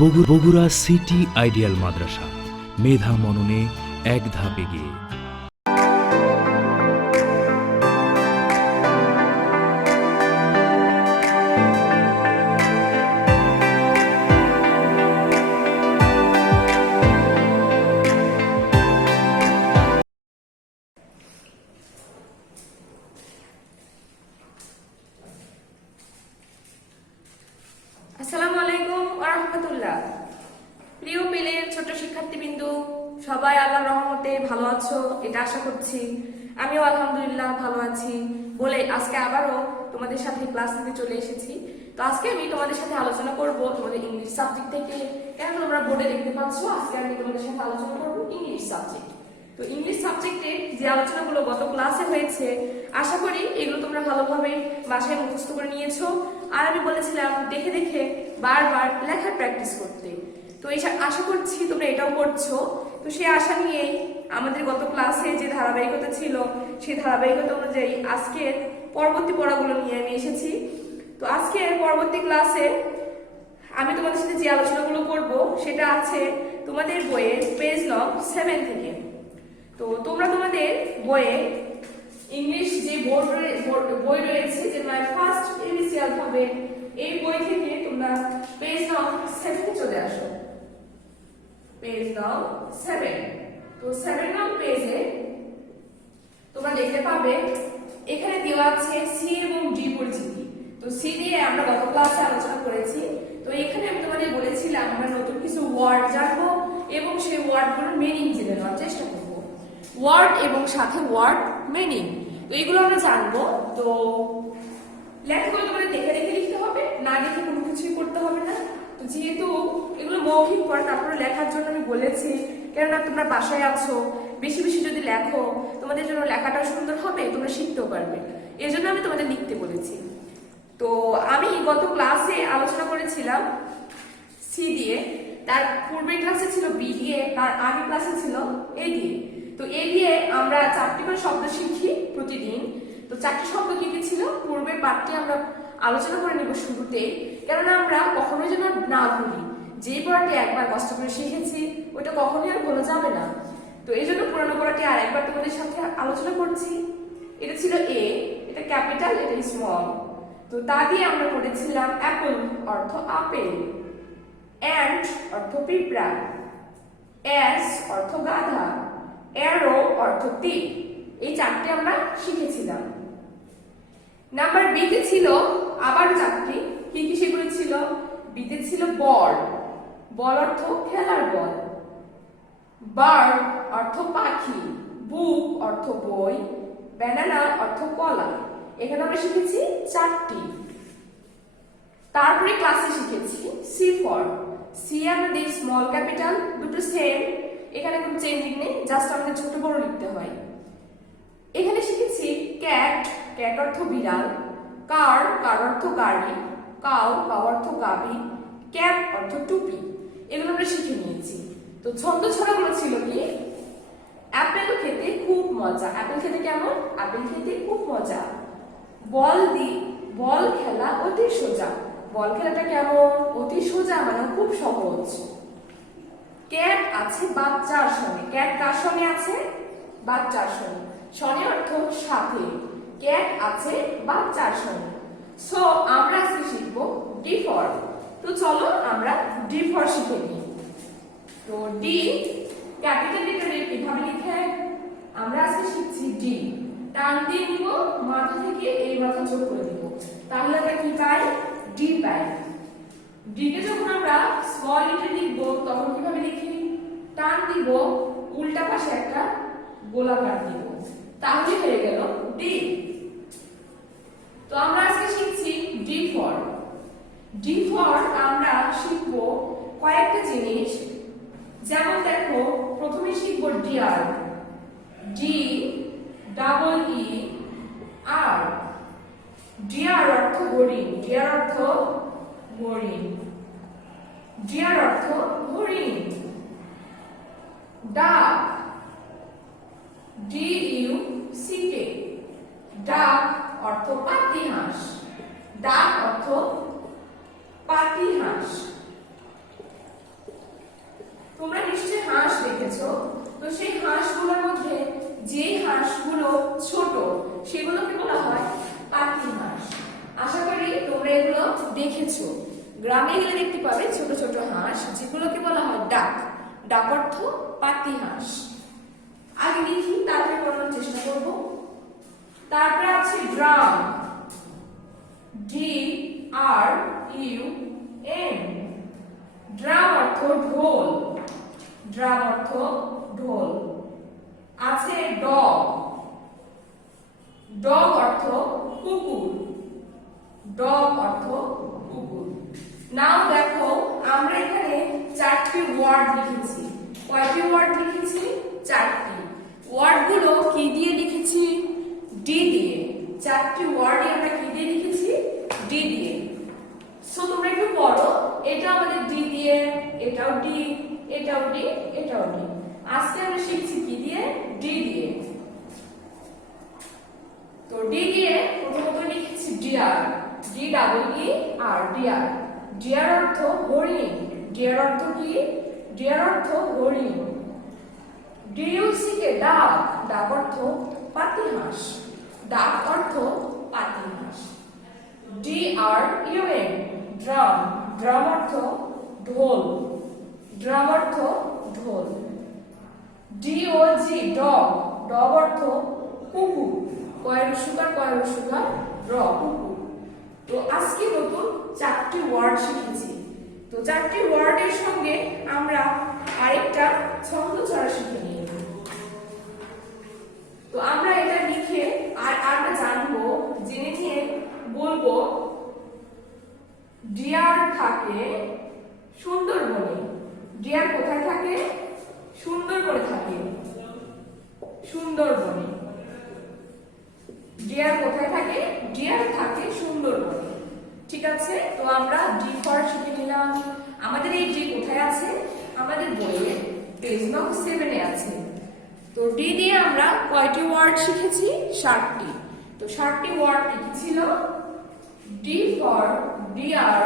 Bogura city ideal মাদ্রাসা, মেধা মননে এক ধাপ এগিয়ে। আসসালামু আলাইকুম ওয়া রাহমাতুল্লাহ। প্রিয় পেলের ছোট শিক্ষার্থীবৃন্দ, সবাই আল্লাহর রহমতে ভালো আছো এটা আশা করছি। আমিও আলহামদুলিল্লাহ ভালো আছি বলে আজকে আবারও তোমাদের সাথে ক্লাস নিতে চলে এসেছি। তো আজকে আমি তোমাদের সাথে আলোচনা করব তোমাদের ইংলিশ সাবজেক্ট থেকে। কেন তোমরা বোর্ডে দেখতে পাচ্ছ, আজকে আমি তোমাদের সাথে আলোচনা করব ইংলিশ সাবজেক্ট। তো ইংলিশ সাবজেক্টে যে আলোচনাগুলো গত ক্লাসে হয়েছে, আশা করি এগুলো তোমরা ভালোভাবে বাসায় মুখস্থ করে নিয়েছো। আর আমি বলেছিলাম দেখে দেখে বারবার লেখার প্র্যাকটিস করতে, তো এই আশা করছি তোমরা এটাও করছো। তো সেই আশা নিয়েই আমাদের গত ক্লাসে যে ধারাবাহিকতা ছিল, সেই ধারাবাহিকতা অনুযায়ী আজকের পরবর্তী পড়াগুলো নিয়ে আমি এসেছি। তো আজকের পরবর্তী ক্লাসে আমি তোমাদের সাথে যে আলোচনাগুলো করব সেটা আছে তোমাদের বইয়ের পেজ নং 7 থেকে। তো তোমরা তোমাদের বইয়ে ইংলিশ যে বই রয়েছে, যে মাই ফার্স্ট এবিসি অ্যালফাবেট, এই বই থেকে তোমরা পেজ নং 7 চলে আসো। পেজ নং 7। তো 7 নং পেজে তোমরা দেখতে পাবে এখানে দেওয়া আছে সি এবং ডি পরিচিতি। তো সি দিয়ে আমরা গত ক্লাসে আলোচনা করেছি। তো এখানে আমি তোমাদের বলেছিলাম আমরা নতুন কিছু ওয়ার্ড জানবো এবং সেই ওয়ার্ডগুলোর মিনিং জেনে নেওয়ার চেষ্টা করব। ওয়ার্ড এবং সাথে ওয়ার্ড মিনিং, তো এগুলো আমরা জানবো। তো লেখাগুলো তোমাদের দেখে দেখে লিখতে হবে, না দেখে কোনো কিছুই করতে হবে না। তো যেহেতু এগুলো মৌখিক পড়া, তারপরে লেখার জন্য আমি বলেছি, কেননা তোমরা বাসায় আছো, বেশি বেশি যদি লেখো তোমাদের জন্য লেখাটা সুন্দর হবে, তোমরা শিখতেও পারবে। এর জন্য আমি তোমাদের লিখতে বলেছি। তো আমি গত ক্লাসে আলোচনা করেছিলাম সি দিয়ে, তার পূর্বের ক্লাসে ছিল বি দিয়ে, তার আগের ক্লাসে ছিল এ দিয়ে। তো এ দিয়ে আমরা 4টি করে শব্দ শিখি প্রতিদিন। তো 4টি শব্দ কি কি ছিল পূর্বের পাঠটি আমরা আলোচনা করে নেব শুরুতেই, কেননা আমরা কখনোই যেন না ভুলি। যেই পড়াটি একবার কষ্ট করে শিখেছি ওটা কখনোই আর ভোলা যাবে না। তো এই জন্য পুরনো পড়াটি আর একবার তোমাদের সাথে আলোচনা করছি। এটা ছিল এ, এটা ক্যাপিটাল, এটা স্মল। তো তা দিয়ে আমরা পড়েছিলাম অ্যাপল অর্থ আপেল, অ্যান্ট অর্থ পিঁপড়া, অ্যাস অর্থ গাধা, অ্যারো অর্থ তীর। এই 4টি আমরা শিখেছিলাম। নাম্বার বি তে ছিল আবার 4টি। কি কি সেগুলো ছিল? বিতে ছিল বল, বল অর্থ খেলার বল, বার্ড অর্থ পাখি, বুক অর্থ বই, ব্যানানা অর্থ কলা। এখানে আমরা শিখেছি 4টি। তারপরে ক্লাসে শিখেছি সি ফর। সি আমাদের স্মল ক্যাপিটাল, দুটো সেম, এখানে কোনো চেঞ্জিং নেই, জাস্ট আমাদের ছোট বড় লিখতে হয়। এখানে শিখেছি ক্যাট, ক্যাট অর্থ বিড়াল, কার, কার অর্থ গাড়ি, কাউ, কাউ অর্থ গাভী, ক্যাপ অর্থ টুপি। এগুলো আমরা শিখে নিয়েছি। তো ছন্দ ছড়াগুলো ছিল কি? অ্যাপেল খেতে খুব মজা। অ্যাপেল খেতে কেমন? অ্যাপেল খেতে খুব মজা। বল খেলা অতি সোজা। বল খেলাটা কেমন? অতি সোজা মানে খুব সহজ। ক্যাট আছে বাচ্চার সঙ্গে। ক্যাট কার সঙ্গে আছে? বাচ্চার সঙ্গে। সঙ্গে অর্থ সাথে। ক্যাট আছে বাচ্চার সঙ্গে। সো আমরা আজকে শিখবো ডি ফর। তো চলো আমরা ডি ফর শিখে নিই। তো ডি ক্যাপিটাল লেটারে এভাবে লিখে আমরা আজকে শিখছি ডি। টান দিয়ে নিব, মাথা থেকে এই মাথা যোগ করে দিব, তাহলে আমরা কি পাই? ডি পাই। ডি কে যখন আমরা স্মল লেটার লিখব তখন কিভাবে লিখি? টান দিব, উল্টা পাশে একটা গোলাকার দিব, তাহলে হয়ে গেল ডি। তো আমরা আজকে শিখছি ডি ফর। ডি ফর আমরা শিখব কয়েকটা জিনিস, যেমন দেখো প্রথমে শিখব ডিয়ার। ডি ডাবল ই আর। ডিয়ার অর্থ হরিণ। ডিয়ার অর্থ হরিণ। ডিয়ার অর্থ হরিণ। ডাক, ডি ইউ সি কে। ডাক অর্থ পাতিহাঁস। ডাক অর্থ পাতিহাঁস। হাঁসগুলোর মধ্যে যে হাঁসগুলো ছোট সেগুলোকে বলা হয় পাতি হাঁস। আশা করি তোমরা এগুলো দেখেছো, গ্রামে গেলে দেখতে পাবে ছোট ছোট হাঁস যেগুলোকে বলা হয় ডাক। ডাক অর্থ পাতি হাঁস। আগে দেখি তারপরে পড়ানোর চেষ্টা করব। তারপরে আছে ড্রাম, DRUM। ড্রাম অর্থ ঢোল, ড্রাম অর্থ ঢোল। আছে ডগ, ডগ অর্থ কুকুর, ডগ অর্থ কুকুর। নাও দেখো আমরা এখানে 4টি ওয়ার্ড লিখেছি। কয়টি ওয়ার্ড লিখেছি? 4টি। ওয়ার্ডগুলো কি দিয়ে লিখেছি? ডি দিয়ে। 4টি ওয়ার্ডে আমরা কি দিয়ে লিখেছি? ডি দিয়ে। সো তোমরা একটু পড়ো, এটা আমাদের ডি দিয়ে, এটাও ডি, এটাও ডি, এটাও ডি। আজকে আমরা শিখছি কি দিয়ে? ডি দিয়ে। তো ডি দিয়ে প্রথমত লিখেছি ডিয়ার, DEER, ডিয়ার। ডিয়ার অর্থ হরিণ। ডিয়ার অর্থ কি? ডিয়ার অর্থ হরিণ। DUCK ডাক, ডাক অর্থ পাতি হাঁস, ডাক অর্থ পাতি হাঁস। DRUM ড্রাম, ড্রাম অর্থ ঢোল, ড্রাম অর্থ ঢোল। DOG ডগ, ডগ অর্থ কুকুর, কয়ের সুগার র, কুকুর। তো আজকে নতুন 4টি ওয়ার্ড শিখেছি। তো 4টি ওয়ার্ডের সঙ্গে আমরা আরেকটা ছন্দ ছড়া শিখে নিই। তো আমরা এটা লিখে আমরা জানবো, জেনে নিয়ে বলবো ডিয়ার থাকে সুন্দরবনে। ডিয়ার কোথায় থাকে? সুন্দরবনে থাকে, সুন্দরবনে। ডিয়ার কোথায় থাকে? ডিয়ার থাকে সুন্দরবনে। ঠিক আছে, তো আমরা ডি ফর শিখে নিলাম। আমাদের এই ডি কোথায় আছে? আমাদের বইয়ে পেজ নং 7 এ আছে। তো ডি দিয়ে আমরা কয়টি ওয়ার্ড শিখেছি? 7টি। তো 7টি ওয়ার্ড কি ছিল? D for dear.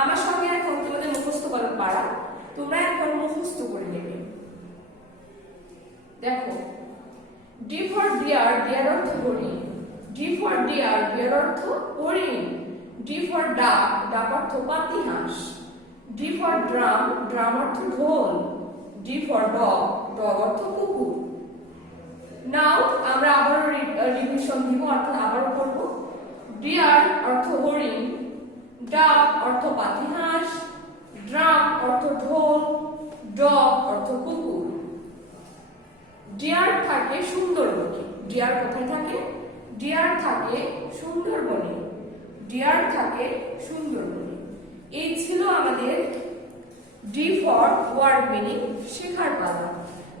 আমার সঙ্গে এখন তোমাদের মুখস্থ করার পারা, তোমরা এখন মুখস্থ করে নেবে। দেখো, ডি ফর ডিয়ার, ডিয়ার অর্থ হরিণ। ডি ফর ডিয়ার, ডিয়ার অর্থ হরিণ। ডি ফর ডাক, ডাক অর্থ পাতি হাঁস। ডি ফর ড্রাম, ড্রাম অর্থ ঢোল। ডি ফর ডগ, ডগ অর্থ কুকুর। নাও আমরা আবারও রিভিশন দিব, অর্থাৎ আবারও করব। ডিয়ার অর্থ হরিণ, ডাক অর্থ পাতি হাঁস, ড্রাম অর্থ ঢোল, ডগ অর্থ কুকুর। ডিয়ার থাকে সুন্দরবনে। ডিয়ার কোথায় থাকে? ডিয়ার থাকে সুন্দরবনে। ডিয়ার থাকে সুন্দরবনে। এই ছিল আমাদের ডি ফর ওয়ার্ড মিনিং শেখার পালা।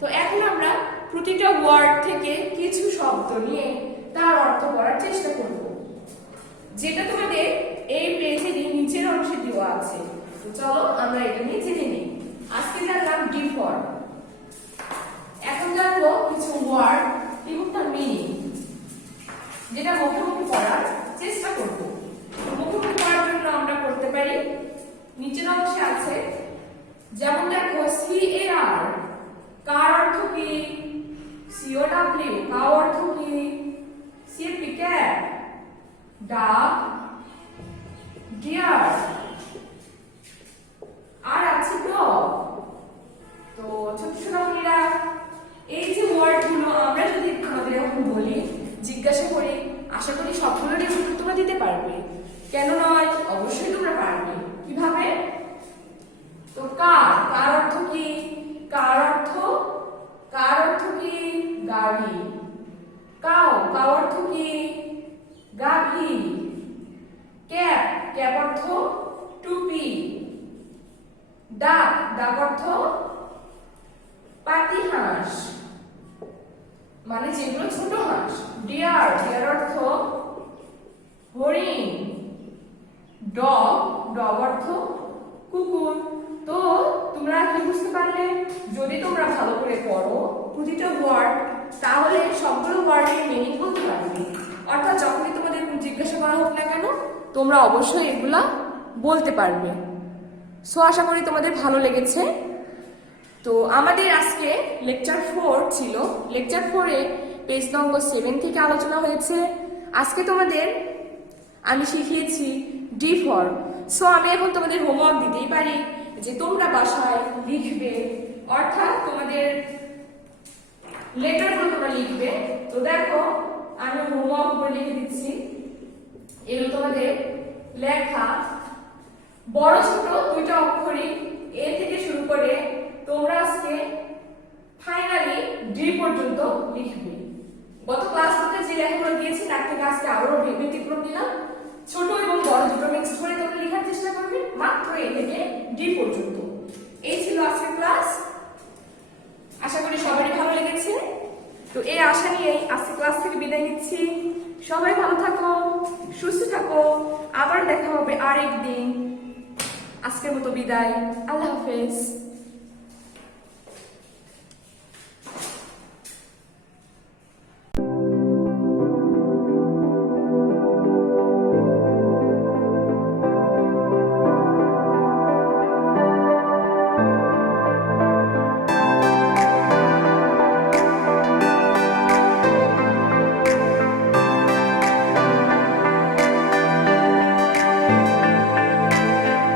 তো এখন আমরা প্রতিটা ওয়ার্ড থেকে কিছু শব্দ নিয়ে তার অর্থ করার চেষ্টা করব, যেটা তোমাদের এই পেজেরই নিচের অংশে দেওয়া আছে। তো চলো আমরা এটা নিয়ে জেনে নিই। আজকে জানলাম ডি ফর, এখন জানবো কিছু ওয়ার্ড এবং তার মিনিং, যেটা মুখোমুখি পড়ার চেষ্টা করব। মুখোমুখি পড়ার জন্য আমরা করতে পারি, নিচের অংশে আছে, যেমন দেখো CAR, কার অর্থ কি? COW, কাউ অর্থ কি? CAP, cat. ডাক, ডিয়ার। আর আছে ডগ। তো ছোট ছোট মেয়েরা, এই যে ওয়ার্ডগুলো আমরা যদি আমাদের এখন বলি, জিজ্ঞাসা করি, আশা করি সবগুলোরই উত্তর তোমরা দিতে পারবে। কেন নয়? অবশ্যই তোমরা পারবে। কিভাবে? তো কার, কার অর্থ কি? কার অর্থ কি? গাড়ি। কাউ, কাউ অর্থ কি? গাভী। ক্যাপ, ক্যাপ অর্থ টুপি। ডাক, ডাক অর্থ পাতি হাঁস, মানে যেগুলো ছোট হাঁস। ডিয়ার, ডিয়ার অর্থ হরিণ। ডগ, ডগ অর্থ কুকুর। তো তোমরা কি বুঝতে পারলে? যদি তোমরা ভালো করে পড়ো প্রতিটা ওয়ার্ড, তাহলে সবগুলো ওয়ার্ডের মিনিং বলতে পারবে। অর্থাৎ যখনই তোমাদের জিজ্ঞাসা করা হোক না কেন, তোমরা অবশ্যই এগুলা বলতে পারবে। সো আশা করি তোমাদের ভালো লেগেছে। তো আমাদের আজকে লেকচার 4 ছিল। লেকচার 4-এ পেজ নম্বর 7 থেকে আলোচনা হয়েছে। আজকে তোমাদের আমি শিখিয়েছি D4। সো আমি এখন তোমাদের হোমওয়ার্ক দিতেই পারি যে তোমরা বাসায় লিখবে, অর্থাৎ তোমাদের লেটারগুলো তোমরা লিখবে। তো দেখো আমি হোমওয়ার্ক করে লিখে দিচ্ছি। এগুলো তোমাদের লেখা, বড় ছোট দুইটা অক্ষরই এ থেকে শুরু করে তোমরা আজকে ফাইনালি ডি পর্যন্ত লিখবে। গত ক্লাসগুলোতে যে লেখাগুলো দিয়েছি তার থেকে আজকে আরো ব্যতিক্রম দিলাম। ছোট এবং বড় দুটো মিক্স করে তোমরা লেখার চেষ্টা করবে, মাত্র এ থেকে ডি পর্যন্ত। এই ছিল আজকের ক্লাস। আশা করি সবারই ভালো লেগেছে। তো এই আশা নিয়েই আজকে ক্লাস থেকে বিদায় নিচ্ছি। সবাই ভালো থাকো, সুস্থ থাকো, আবার দেখা হবে আরেকদিন। আজকের মতো বিদায়, আল্লাহ হাফেজ।